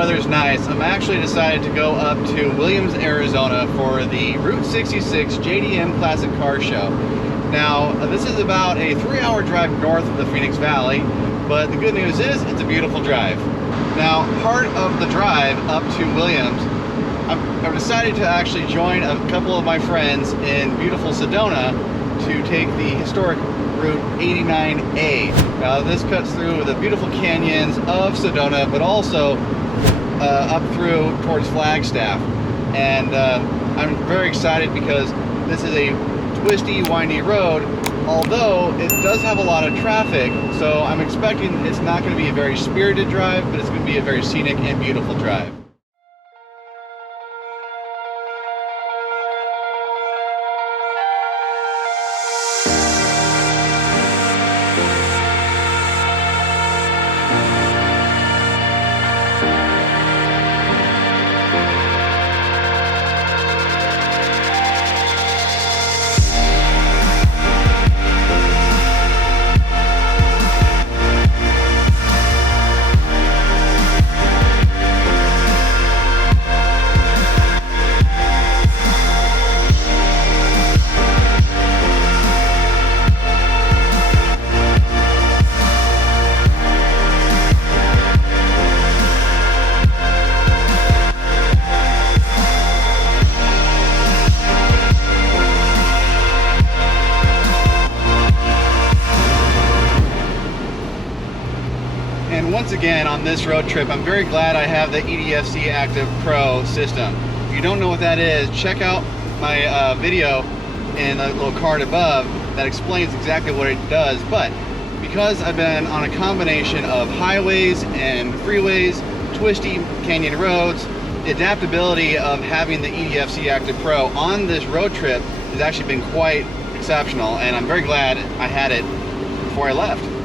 weather's nice, I'm actually decided to go up to Williams, Arizona for the Route 66 JDM Classic Car Show. Now, this is about a 3-hour drive north of the Phoenix Valley, but the good news is it's a beautiful drive. Now, part of the drive up to Williams, I've decided to actually join a couple of my friends in beautiful Sedona to take the historic Route 89A. Now, this cuts through the beautiful canyons of Sedona, but also up through towards Flagstaff. And I'm very excited because this is a twisty, windy road, although it does have a lot of traffic, so I'm expecting it's not going to be a very spirited drive, but it's going to be a very scenic and beautiful drive. And once again, on this road trip, I'm very glad I have the EDFC Active Pro system. If you don't know what that is, check out my video in the little card above that explains exactly what it does. But because I've been on a combination of highways and freeways, twisty canyon roads, the adaptability of having the EDFC Active Pro on this road trip has actually been quite exceptional, and I'm very glad I had it before I left.